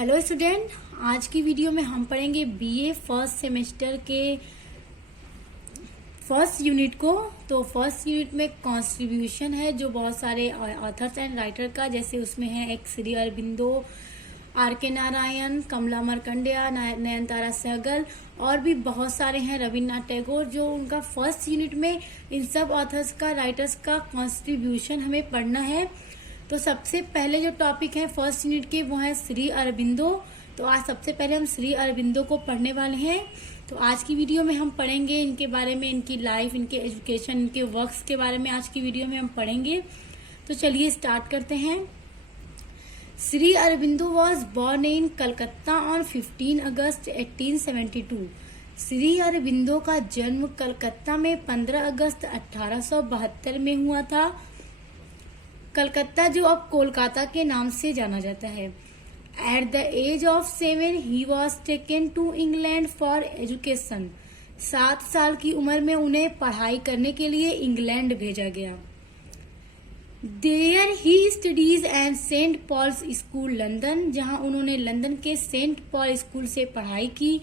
Hello student, आज की video में हम पढ़ेंगे बीए फर्स्ट सेमेस्टर के फर्स्ट यूनिट को। तो फर्स्ट यूनिट में कॉन्ट्रीब्यूशन है जो बहुत सारे ऑथर्स एंड राइटर का, जैसे उसमें है एक श्री अरबिंदो, आर के नारायण, कमला मार्कंडेय, नयनतारा सहगल और भी बहुत सारे हैं, रविन्द्रनाथ टैगोर। जो उनका फर्स्ट यूनिट में इन सब ऑथर्स का, राइटर्स का कॉन्ट्रीब्यूशन हमें पढ़ना है। तो सबसे पहले जो टॉपिक है फर्स्ट यूनिट के वो है श्री अरबिंदो। तो आज सबसे पहले हम श्री अरबिंदो को पढ़ने वाले हैं। तो आज की वीडियो में हम पढ़ेंगे इनके बारे में, इनकी लाइफ, इनके एजुकेशन, इनके वर्क्स के बारे में आज की वीडियो में हम पढ़ेंगे। तो चलिए स्टार्ट करते हैं। Shri Aurobindo was born in Calcutta on 15 अगस्त 1872। श्री अरबिंदो का जन्म कलकत्ता में 15 अगस्त 1872 में हुआ था। कलकत्ता जो अब कोलकाता के नाम से जाना जाता है। At the age of 7 he was taken to England for education. 7 साल की उम्र में उन्हें पढ़ाई करने के लिए इंग्लैंड भेजा गया। There he studies and saint Paul's school London, जहां उन्होंने लंदन के सेंट पॉल स्कूल से पढ़ाई की।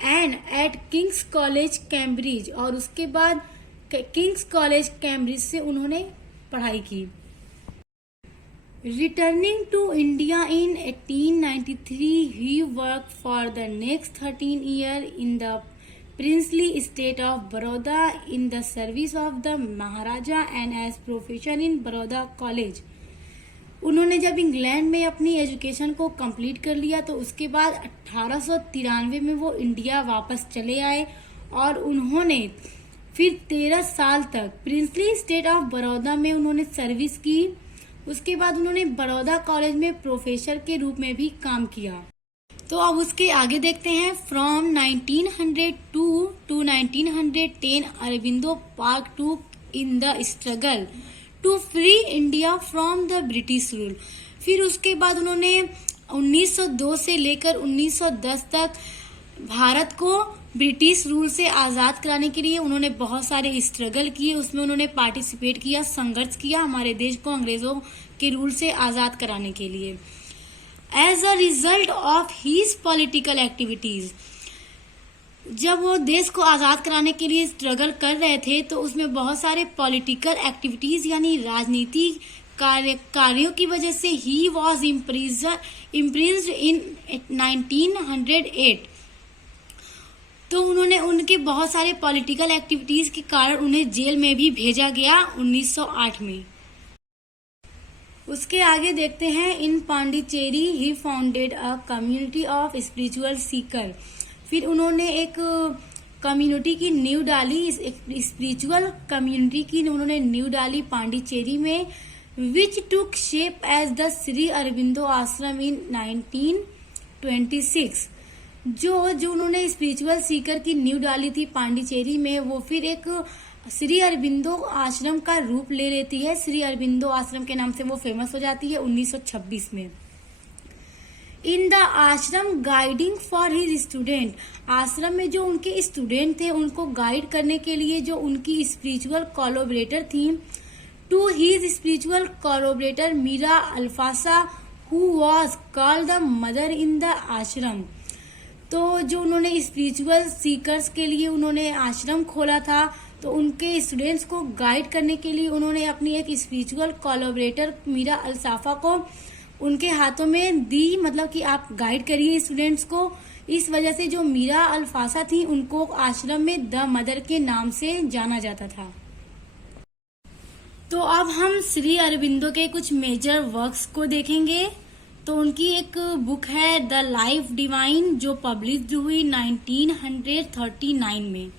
And at King's College Cambridge, और उसके बाद किंग्स कॉलेज कैम्ब्रिज से उन्होंने पढ़ाई की। Returning to India in 1893, he worked for the next 13 years in the princely state of Baroda in the service of the Maharaja and as professor in Baroda College. उन्होंने जब England में अपनी education को complete कर लिया तो उसके बाद 1893 में वो इंडिया वापस चले आए और उन्होंने फिर 13 साल तक प्रिंसली स्टेट ऑफ बड़ौदा में उन्होंने सर्विस की। उसके बाद उन्होंने बड़ौदा कॉलेज में प्रोफेसर के रूप में भी काम किया। तो अब उसके आगे देखते हैं। From 1902 to 1910 Aurobindo part to in the struggle to free India from the British rule. फिर उसके बाद उन्होंने 1902 से लेकर 1910 तक भारत को ब्रिटिश रूल से आजाद कराने के लिए उन्होंने बहुत सारे स्ट्रगल किए, उसमें उन्होंने पार्टिसिपेट किया, संघर्ष किया हमारे देश को अंग्रेजों के रूल से आजाद कराने के लिए। As a result of his political activities, जब वो देश को आजाद कराने के लिए स्ट्रगल कर रहे थे तो उसमें बहुत सारे पॉलिटिकल एक्टिविटीज यानी राजनीति कार्यों की वजह से ही वॉज इम्प्रिज्ड इन 1908। तो उन्होंने उनके बहुत सारे पॉलिटिकल एक्टिविटीज के कारण उन्हें जेल में भी भेजा गया 1908 में। उसके आगे देखते हैं। In Pondicherry he founded a community of spiritual seeker. फिर उन्होंने एक कम्युनिटी की नींव डाली, स्पिरिचुअल कम्युनिटी की उन्होंने नींव डाली पांडिचेरी में, which took shape as the Shri Aurobindo ashram in 1926। जो उन्होंने स्पिरिचुअल सीकर की नींव डाली थी पांडिचेरी में, वो फिर एक श्री अरबिंदो आश्रम का रूप ले लेती है। श्री अरबिंदो आश्रम के नाम से वो फेमस हो जाती है 1926 में। इन द आश्रम गाइडिंग फॉर हिज स्टूडेंट, आश्रम में जो उनके स्टूडेंट थे उनको गाइड करने के लिए जो उनकी स्पिरिचुअल कोलैबोरेटर थी, to his spiritual collaborator Mirra Alfassa who was called the mother in the ashram. तो जो उन्होंने स्पिरिचुअल सीकर्स के लिए उन्होंने आश्रम खोला था, तो उनके स्टूडेंट्स को गाइड करने के लिए उन्होंने अपनी एक स्पिरिचुअल कोलैबोरेटर मीरा अल्फासा को उनके हाथों में दी, मतलब कि आप गाइड करिए स्टूडेंट्स को। इस वजह से जो मीरा अल्फासा थी उनको आश्रम में द मदर के नाम से जाना जाता था। तो अब हम श्री अरबिंदो के कुछ मेजर वर्क्स को देखेंगे। तो उनकी एक बुक है द लाइफ डिवाइन जो पब्लिश हुई 1939 में।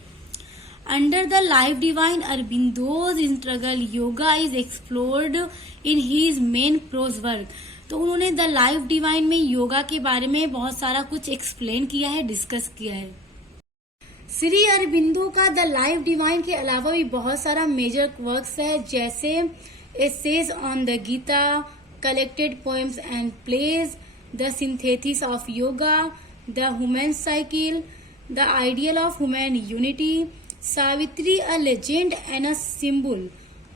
Under the life divine Aurobindo's struggle yoga is explored in his main prose work. तो उन्होंने द लाइफ डिवाइन में योगा के बारे में बहुत सारा कुछ एक्सप्लेन किया है, डिस्कस किया है। श्री अरबिंदो का द लाइफ डिवाइन के अलावा भी बहुत सारा मेजर वर्क्स है, जैसे essays on the Gita, collected poems and plays, the synthesis of yoga, the human cycle, the ideal of human unity, Savitri a legend and a symbol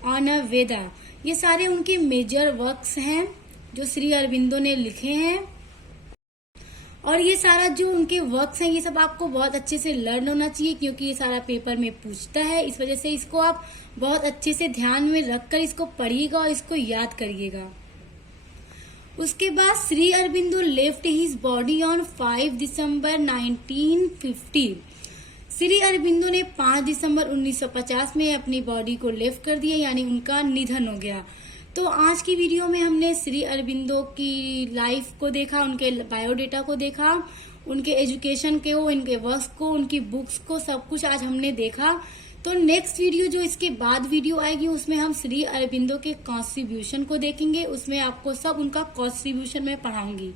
on a Veda। ये सारे उनके मेजर वर्क्स हैं जो श्री अरबिंदो ने लिखे हैं। और ये सारा जो उनके वर्क्स हैं ये सब आपको बहुत अच्छे से लर्न होना चाहिए, क्योंकि ये सारा पेपर में पूछता है। इस वजह से इसको आप बहुत अच्छे से ध्यान में रखकर इसको पढ़िएगा और इसको याद करिएगा। उसके बाद Shri Aurobindo left his body on 5 दिसंबर 1950। श्री अरबिंदो ने 5 दिसंबर 1950 में अपनी बॉडी को लेफ्ट कर दिया, यानी उनका निधन हो गया। तो आज की वीडियो में हमने श्री अरबिंदो की लाइफ को देखा, उनके बायोडेटा को देखा, उनके एजुकेशन को, उनके वर्क्स को, उनकी बुक्स को, सब कुछ आज हमने देखा। तो नेक्स्ट वीडियो जो इसके बाद वीडियो आएगी उसमें हम श्री अरबिंदो के कॉन्ट्रीब्यूशन को देखेंगे। उसमें आपको सब उनका कॉन्ट्रीब्यूशन मैं पढ़ाऊंगी।